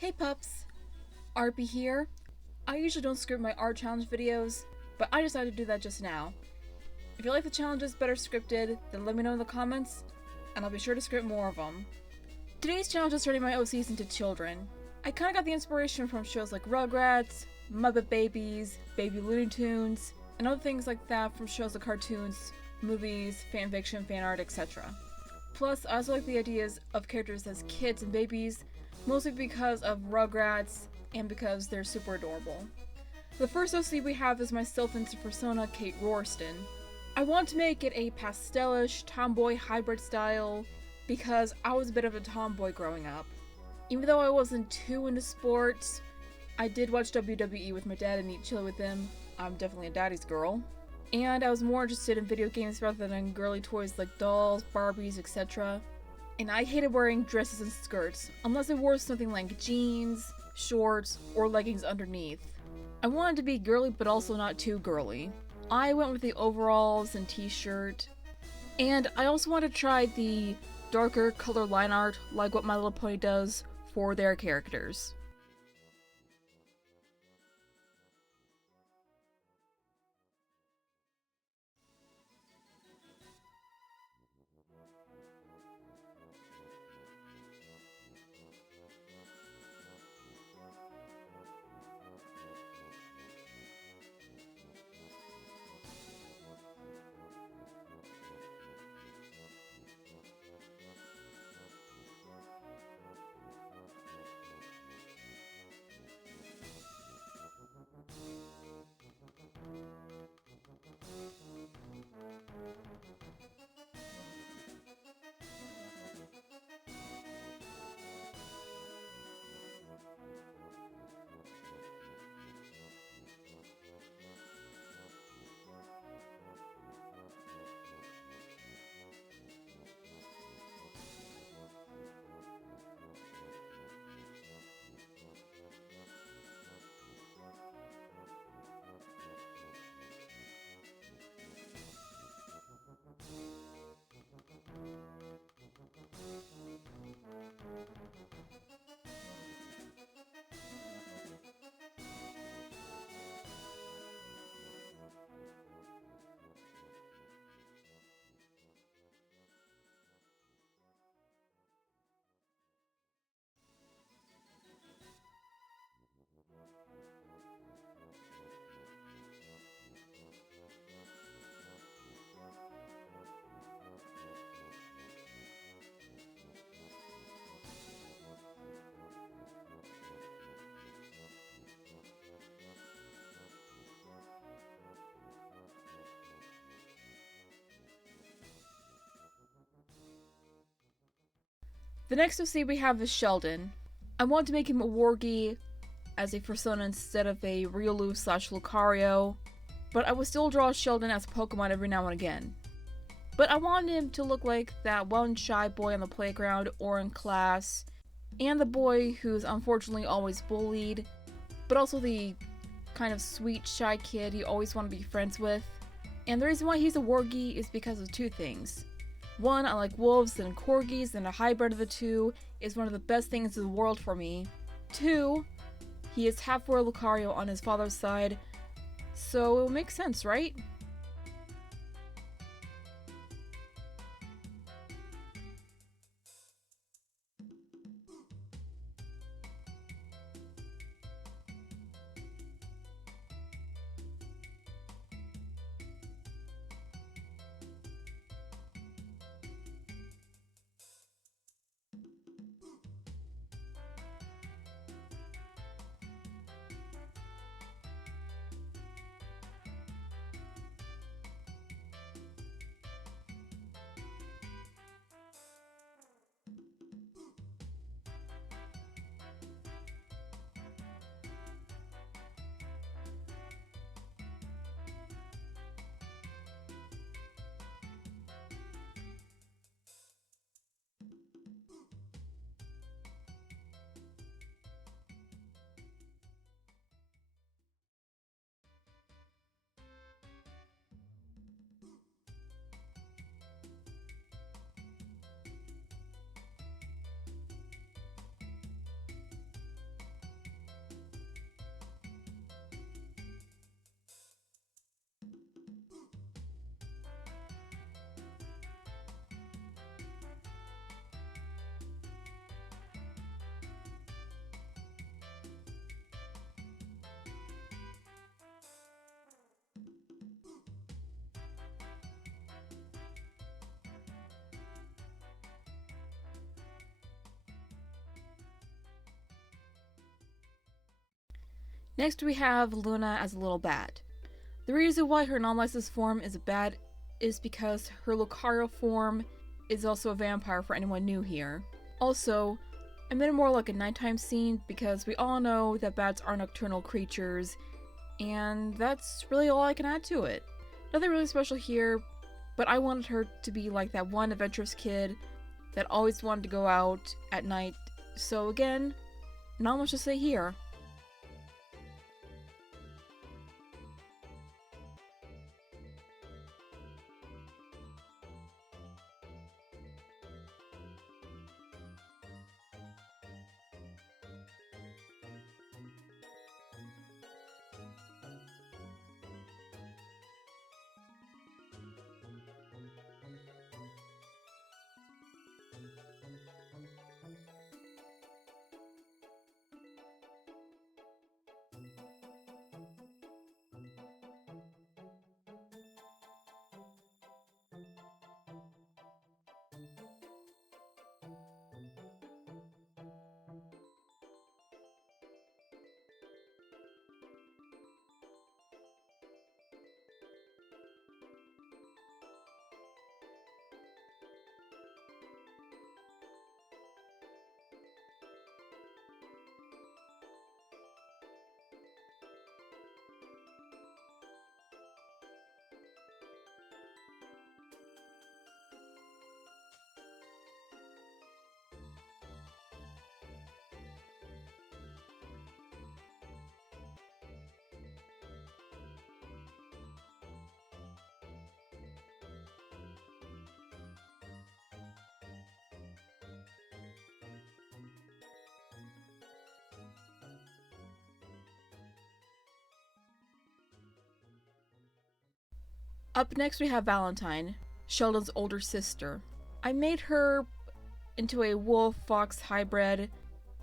Hey pups, RP here. I usually don't script my art challenge videos, but I decided to do that just now. If you like the challenges better scripted, then let me know in the comments, and I'll be sure to script more of them. Today's challenge is turning my OCs into children. I kinda got the inspiration from shows like Rugrats, Muppet Babies, Baby Looney Tunes, and other things like that from shows like cartoons, movies, fanfiction, fan art, etc. Plus, I also like the ideas of characters as kids and babies, mostly because of Rugrats and because they're super adorable. The first OC we have is my self-insert persona, Kate Rorston. I want to make it a pastelish, tomboy hybrid style because I was a bit of a tomboy growing up. Even though I wasn't too into sports, I did watch WWE with my dad and eat chili with him. I'm definitely a daddy's girl. And I was more interested in video games rather than girly toys like dolls, Barbies, etc. And I hated wearing dresses and skirts, unless I wore something like jeans, shorts, or leggings underneath. I wanted to be girly but also not too girly. I went with the overalls and t-shirt. And I also wanted to try the darker color line art like what My Little Pony does for their characters. The next OC we have is Sheldon. I want to make him a Wargie as a persona instead of a Riolu / Lucario, but I would still draw Sheldon as a Pokemon every now and again. But I wanted him to look like that one shy boy on the playground or in class, and the boy who's unfortunately always bullied, but also the kind of sweet, shy kid you always want to be friends with. And the reason why he's a Wargie is because of two things. One, I like wolves and corgis, and a hybrid of the two is one of the best things in the world for me. Two, he is half-were Lucario on his father's side, so it will make sense, right? Next we have Luna as a little bat. The reason why her non-licensed form is a bat is because her Lucario form is also a vampire for anyone new here. Also, I made it more like a nighttime scene because we all know that bats are nocturnal creatures, and that's really all I can add to it. Nothing really special here, but I wanted her to be like that one adventurous kid that always wanted to go out at night, so again, not much to say here. Up next we have Valentine, Sheldon's older sister. I made her into a wolf-fox hybrid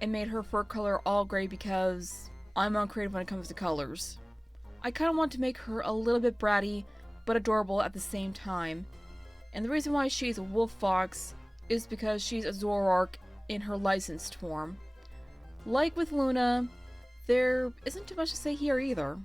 and made her fur color all gray because I'm uncreative when it comes to colors. I kind of want to make her a little bit bratty but adorable at the same time. And the reason why she's a wolf-fox is because she's a Zoroark in her licensed form. Like with Luna, there isn't too much to say here either.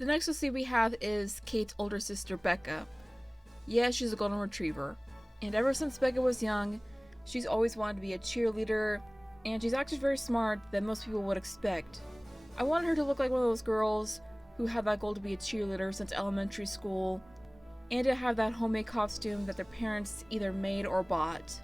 The next OC we have is Kate's older sister, Becca. Yeah, she's a golden retriever. And ever since Becca was young, she's always wanted to be a cheerleader, and she's actually very smart than most people would expect. I wanted her to look like one of those girls who had that goal to be a cheerleader since elementary school, and to have that homemade costume that their parents either made or bought.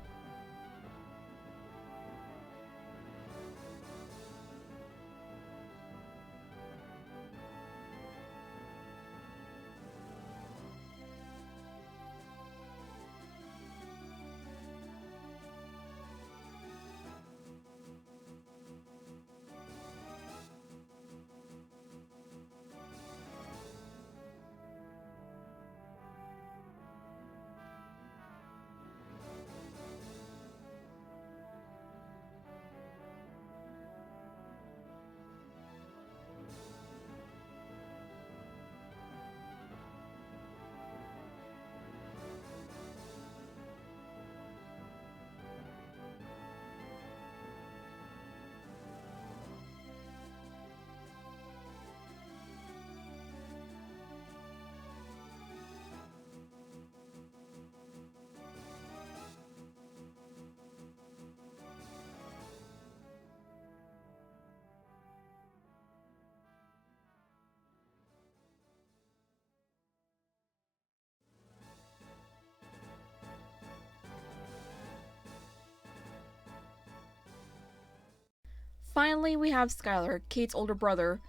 Finally, we have Skyler, Kate's older brother,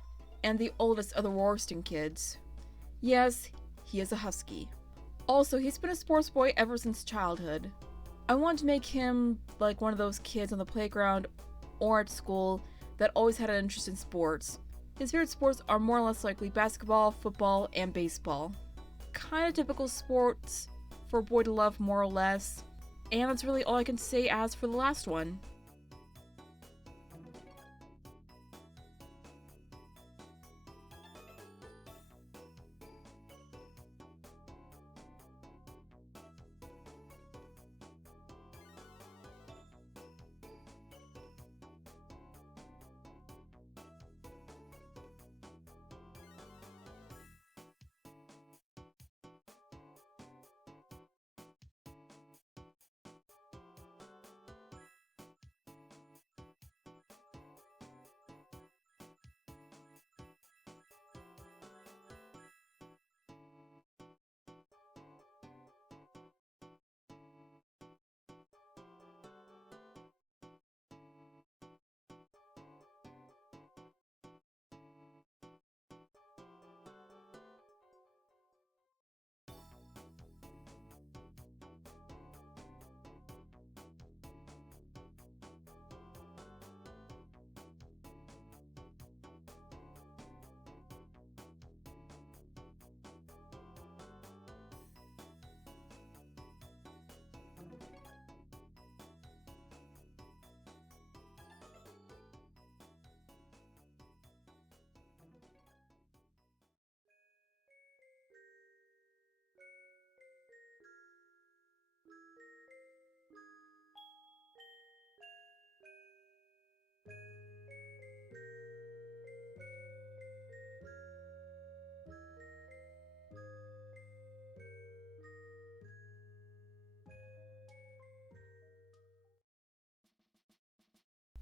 and the oldest of the Rorston kids. Yes, he is a husky. Also, he's been a sports boy ever since childhood. I wanted to make him like one of those kids on the playground or at school that always had an interest in sports. His favorite sports are more or less likely basketball, football, and baseball. Kinda typical sports for a boy to love more or less, and that's really all I can say as for the last one.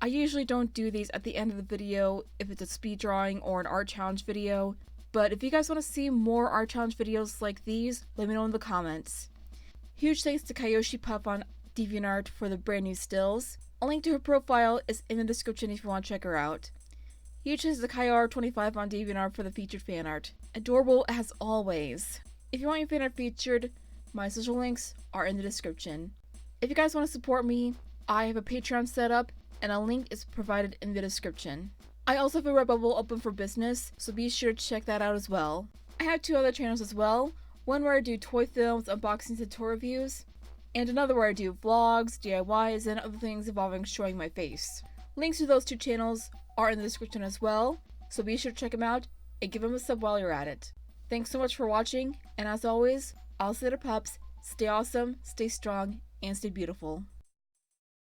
I usually don't do these at the end of the video if it's a speed drawing or an art challenge video, but if you guys want to see more art challenge videos like these, let me know in the comments. Huge thanks to Kyoshi Pup on DeviantArt for the brand new stills. A link to her profile is in the description if you want to check her out. Huge thanks to KaiR25 on DeviantArt for the featured fan art. Adorable as always. If you want your fan art featured, my social links are in the description. If you guys want to support me, I have a Patreon set up, and a link is provided in the description. I also have a Redbubble open for business, so be sure to check that out as well. I have 2 other channels as well, one where I do toy films, unboxings, and toy reviews, and another where I do vlogs, DIYs, and other things involving showing my face. Links to those 2 channels are in the description as well, so be sure to check them out and give them a sub while you're at it. Thanks so much for watching, and as always, I'll say to pups, stay awesome, stay strong, and stay beautiful.